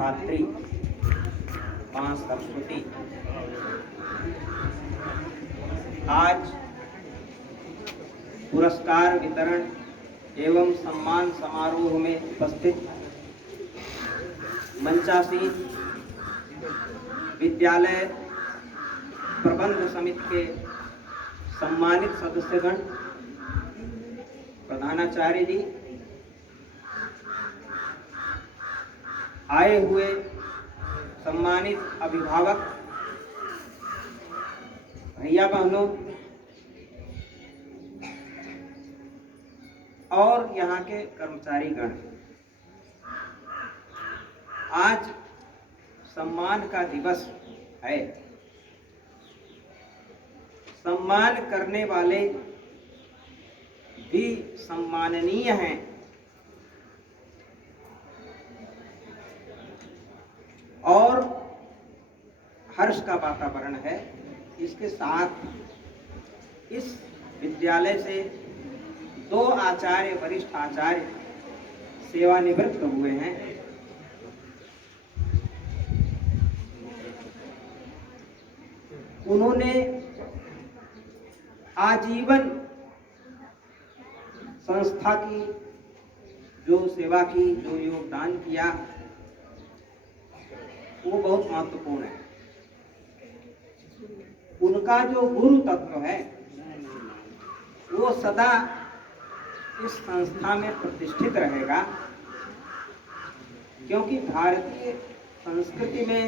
छात्री 5 सरस्वती आज पुरस्कार वितरण एवं सम्मान समारोह में उपस्थित मंचासीन विद्यालय प्रबंध समिति के सम्मानित सदस्यगण, प्रधानाचार्य जी, आए हुए सम्मानित अभिभावक, भैया बहनों और यहाँ के कर्मचारीगण, आज सम्मान का दिवस है। सम्मान करने वाले भी सम्माननीय हैं। और हर्ष का वातावरण है। इसके साथ इस विद्यालय से 2 आचार्य, वरिष्ठ आचार्य सेवानिवृत्त हुए हैं। उन्होंने आजीवन संस्था की जो सेवा की, जो योगदान किया, वो बहुत महत्वपूर्ण है। उनका जो गुरु तत्व है वो सदा इस संस्था में प्रतिष्ठित रहेगा, क्योंकि भारतीय संस्कृति में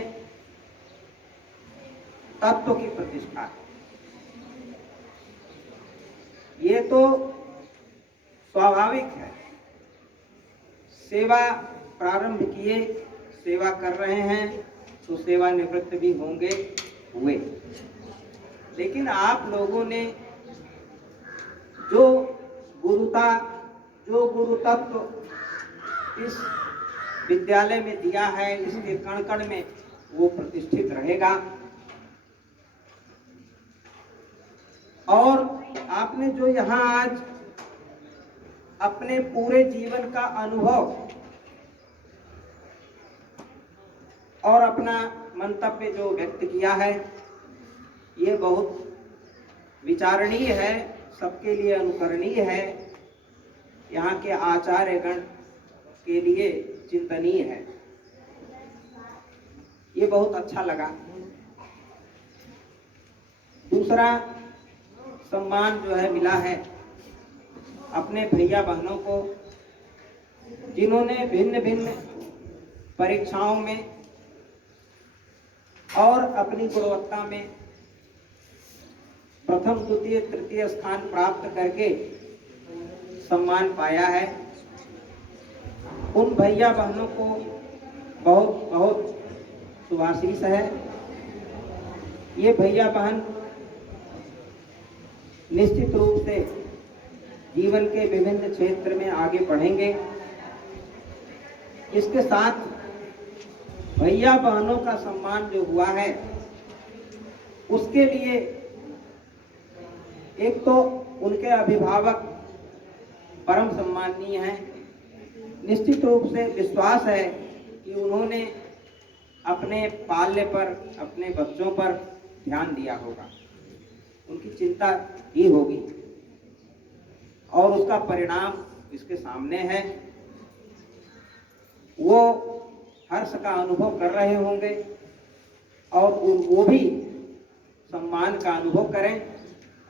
तत्व की प्रतिष्ठा है। ये तो स्वाभाविक है। सेवा प्रारंभ किए, सेवा कर रहे हैं तो सेवानिवृत्त भी होंगे, हुए। लेकिन आप लोगों ने जो गुरुता, जो गुरु तत्व इस विद्यालय में दिया है, इसके कण कण में वो प्रतिष्ठित रहेगा। और आपने जो यहाँ आज अपने पूरे जीवन का अनुभव और अपना मंतव्य जो व्यक्त किया है, ये बहुत विचारणीय है, सबके लिए अनुकरणीय है, यहाँ के आचार्यगण के लिए चिंतनीय है। ये बहुत अच्छा लगा। दूसरा सम्मान जो है मिला है अपने भैया बहनों को, जिन्होंने भिन्न भिन्न परीक्षाओं में और अपनी गुणवत्ता में प्रथम, द्वितीय, तृतीय स्थान प्राप्त करके सम्मान पाया है। उन भैया बहनों को बहुत बहुत शुभाशीष है। ये भैया बहन निश्चित रूप से जीवन के विभिन्न क्षेत्र में आगे बढ़ेंगे। इसके साथ भैया बहनों का सम्मान जो हुआ है, उसके लिए एक तो उनके अभिभावक परम सम्माननीय हैं। निश्चित रूप से विश्वास है कि उन्होंने अपने पाल्य पर, अपने बच्चों पर ध्यान दिया होगा, उनकी चिंता ही होगी और उसका परिणाम इसके सामने है। वो हर्ष का अनुभव कर रहे होंगे और वो भी सम्मान का अनुभव करें,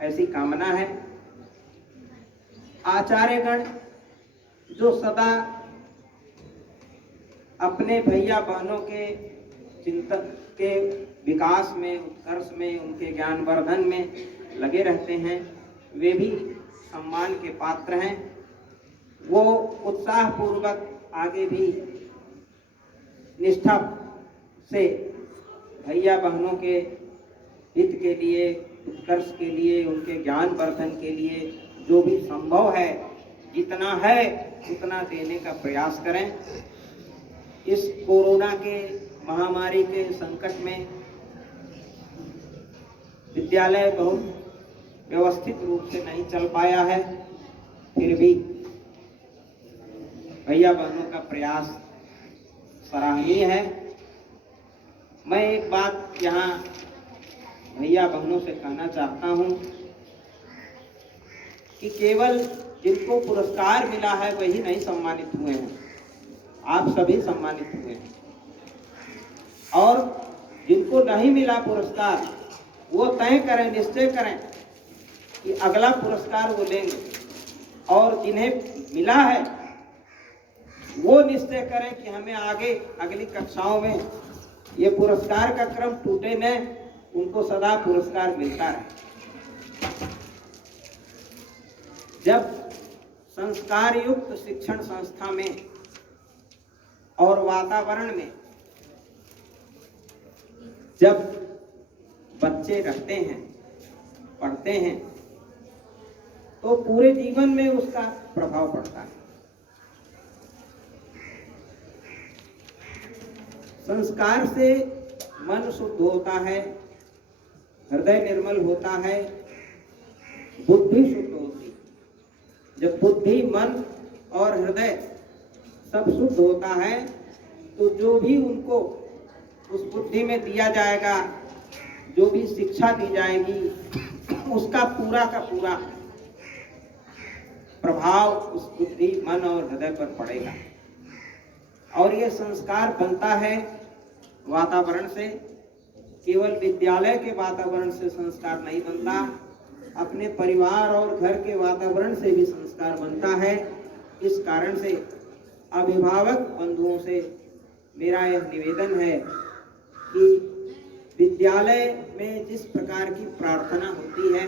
ऐसी कामना है। आचार्यगण जो सदा अपने भैया बहनों के चिंतन के विकास में, उत्कर्ष में, उनके ज्ञानवर्धन में लगे रहते हैं, वे भी सम्मान के पात्र हैं। वो उत्साह पूर्वक आगे भी निष्ठा से भैया बहनों के हित के लिए, उत्कर्ष के लिए, उनके ज्ञान वर्धन के लिए जो भी संभव है, जितना है उतना देने का प्रयास करें। इस कोरोना के महामारी के संकट में विद्यालय बहुत व्यवस्थित रूप से नहीं चल पाया है, फिर भी भैया बहनों का प्रयास सराहनीय है। मैं एक बात यहाँ भैया बहनों से कहना चाहता हूँ कि केवल जिनको पुरस्कार मिला है वही नहीं सम्मानित हुए हैं, आप सभी सम्मानित हुए हैं। और जिनको नहीं मिला पुरस्कार वो तय करें, निश्चय करें कि अगला पुरस्कार वो लेंगे, और जिन्हें मिला है वो निश्चय करें कि हमें आगे अगली कक्षाओं में ये पुरस्कार का क्रम टूटे न, उनको सदा पुरस्कार मिलता रहे। जब संस्कार युक्त शिक्षण संस्था में और वातावरण में जब बच्चे रहते हैं, पढ़ते हैं, तो पूरे जीवन में उसका प्रभाव पड़ता है। संस्कार से मन शुद्ध होता है, हृदय निर्मल होता है, बुद्धि शुद्ध होती है। जब बुद्धि, मन और हृदय सब शुद्ध होता है तो जो भी उनको उस बुद्धि में दिया जाएगा, जो भी शिक्षा दी जाएगी, उसका पूरा का पूरा प्रभाव उस बुद्धि, मन और हृदय पर पड़ेगा। और ये संस्कार बनता है वातावरण से, केवल विद्यालय के वातावरण से संस्कार नहीं बनता, अपने परिवार और घर के वातावरण से भी संस्कार बनता है। इस कारण से अभिभावक बंधुओं से मेरा यह निवेदन है कि विद्यालय में जिस प्रकार की प्रार्थना होती है,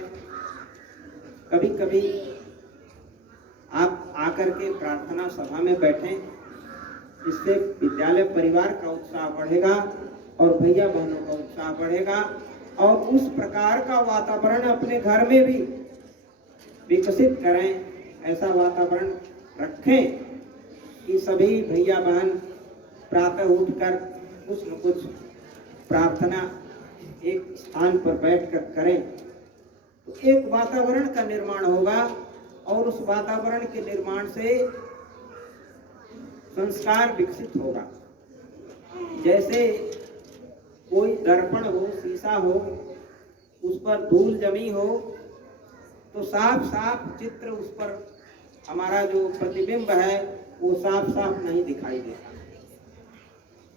कभी कभी आप आकर के प्रार्थना सभा में बैठें, इससे विद्यालय परिवार का उत्साह बढ़ेगा और भैया बहनों का उत्साह बढ़ेगा। और उस प्रकार का वातावरण अपने घर में भी विकसित करें, ऐसा वातावरण रखें कि सभी भैया बहन प्रातः उठकर कुछ न कुछ प्रार्थना एक स्थान पर बैठकर करें, तो एक वातावरण का निर्माण होगा और उस वातावरण के निर्माण से संस्कार विकसित होगा। जैसे कोई दर्पण हो, शीशा हो, उस पर धूल जमी हो तो साफ साफ चित्र, उस पर हमारा जो प्रतिबिंब है वो साफ साफ नहीं दिखाई देता।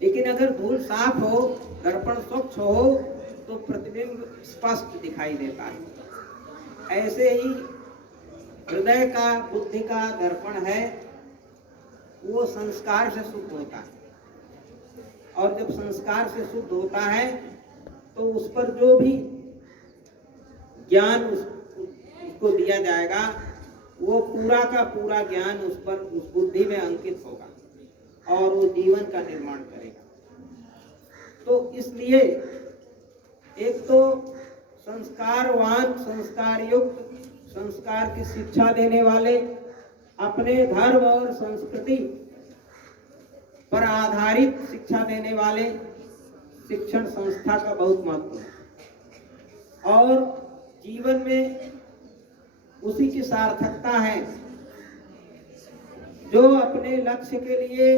लेकिन अगर धूल साफ हो, दर्पण स्वच्छ हो तो प्रतिबिंब स्पष्ट दिखाई देता है। ऐसे ही हृदय का, बुद्धि का दर्पण है, वो संस्कार से शुद्ध होता है। और जब संस्कार से शुद्ध होता है तो उस पर जो भी ज्ञान उसको दिया जाएगा, वो पूरा का पूरा ज्ञान उस पर, उस बुद्धि में अंकित होगा और वो जीवन का निर्माण करेगा। तो इसलिए एक तो संस्कारवान, संस्कार युक्त, संस्कार की शिक्षा देने वाले, अपने धर्म और संस्कृति पर आधारित शिक्षा देने वाले शिक्षण संस्था का बहुत महत्व है। और जीवन में उसी की सार्थकता है जो अपने लक्ष्य के लिए,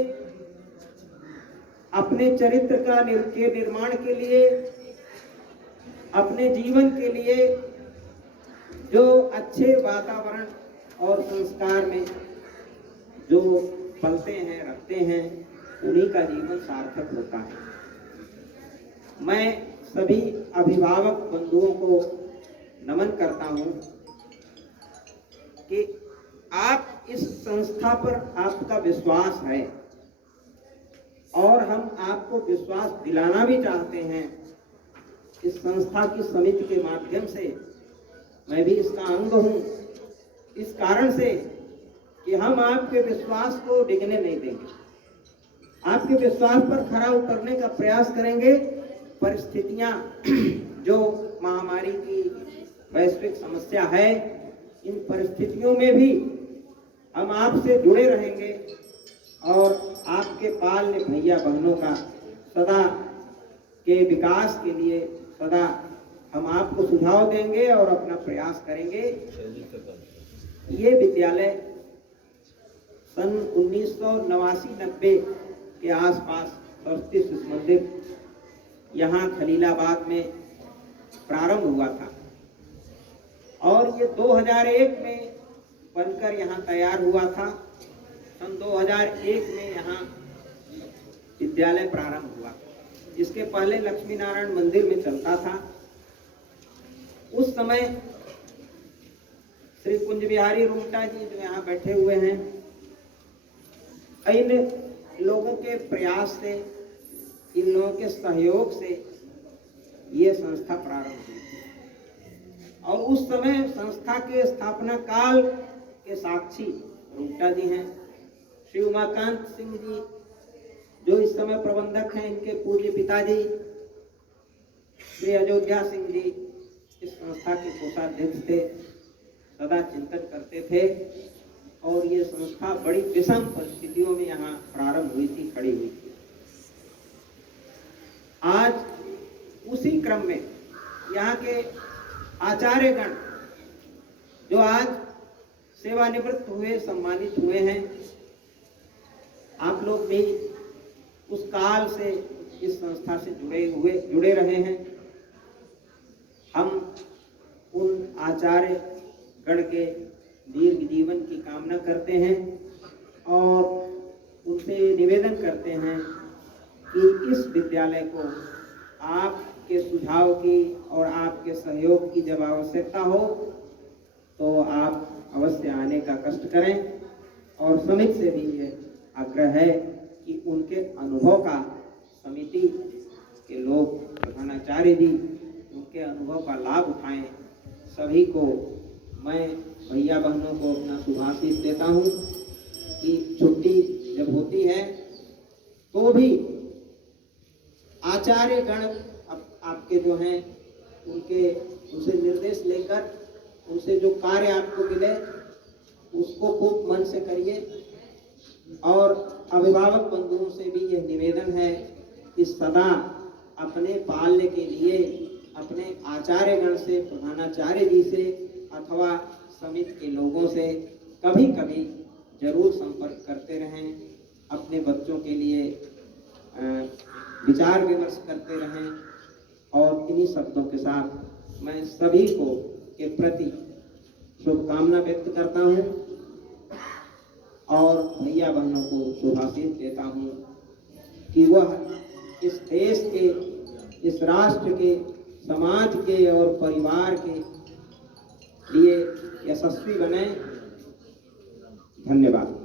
अपने चरित्र के निर्माण के लिए, अपने जीवन के लिए जो अच्छे वातावरण और संस्कार में जो पलते हैं, रखते हैं, उन्हीं का जीवन सार्थक होता है। मैं सभी अभिभावक बंधुओं को नमन करता हूं कि आप इस संस्था पर आपका विश्वास है और हम आपको विश्वास दिलाना भी चाहते हैं। इस संस्था की समिति के माध्यम से मैं भी इसका अंग हूं, इस कारण से कि हम आपके विश्वास को डिगने नहीं देंगे, आपके विश्वास पर खरा उतरने का प्रयास करेंगे। परिस्थितियां जो महामारी की वैश्विक समस्या है, इन परिस्थितियों में भी हम आपसे जुड़े रहेंगे और आपके पालने भैया बहनों का सदा के विकास के लिए सदा हम आपको सुझाव देंगे और अपना प्रयास करेंगे। ये विद्यालय सन 1989-90 के आसपास सरस्वती शिशु मंदिर यहाँ खलीलाबाद में प्रारंभ हुआ था और ये 2001 में बनकर यहाँ तैयार हुआ था। सन 2001 में यहाँ विद्यालय प्रारंभ हुआ। इसके पहले लक्ष्मी नारायण मंदिर में चलता था। उस समय श्री कुंज बिहारी रूंगटा जी जो यहाँ बैठे हुए हैं, इन लोगों के प्रयास से, इन लोगों के सहयोग से ये संस्था प्रारंभ हुई और उस समय संस्था के स्थापना काल के साक्षी रूंगटा जी हैं। श्री उमाकांत सिंह जी जो इस समय प्रबंधक हैं, इनके पूज्य पिताजी श्री अयोध्या सिंह जी इस संस्था के कोषाध्यक्ष थे, सदा चिंतन करते थे और ये संस्था बड़ी विषम परिस्थितियों में यहाँ प्रारंभ हुई थी, खड़ी हुई थी। आज उसी क्रम में यहाँ के आचार्यगण जो आज सेवानिवृत्त हुए, सम्मानित हुए हैं, आप लोग भी उस काल से इस संस्था से जुड़े रहे हैं। हम उन आचार्य गण के दीर्घ जीवन की कामना करते हैं और उनसे निवेदन करते हैं कि इस विद्यालय को आपके सुझाव की और आपके सहयोग की जब आवश्यकता हो तो आप अवश्य आने का कष्ट करें। और समिति से भी ये आग्रह है कि उनके अनुभव का, समिति के लोग, प्रधानाचार्य जी उनके अनुभव का लाभ उठाएं। सभी को मैं, भैया बहनों को अपना शुभाशीष देता हूँ कि छुट्टी जब होती है तो भी आचार्य गण आपके जो हैं उनसे निर्देश लेकर, उनसे जो कार्य आपको मिले उसको खूब मन से करिए। और अभिभावक बंधुओं से भी यह निवेदन है कि सदा अपने पालने के लिए अपने आचार्यगण से, प्रधानाचार्य जी से अथवा समिति के लोगों से कभी कभी जरूर संपर्क करते रहें। अपने बच्चों के लिए विचार विमर्श करते रहें। और इन्हीं शब्दों के साथ मैं सभी को के प्रति शुभकामना व्यक्त करता हूँ और भैया बहनों को शुभाशीष देता हूँ कि वह इस देश के, इस राष्ट्र के, समाज के और परिवार के लिए यशस्वी बने। धन्यवाद।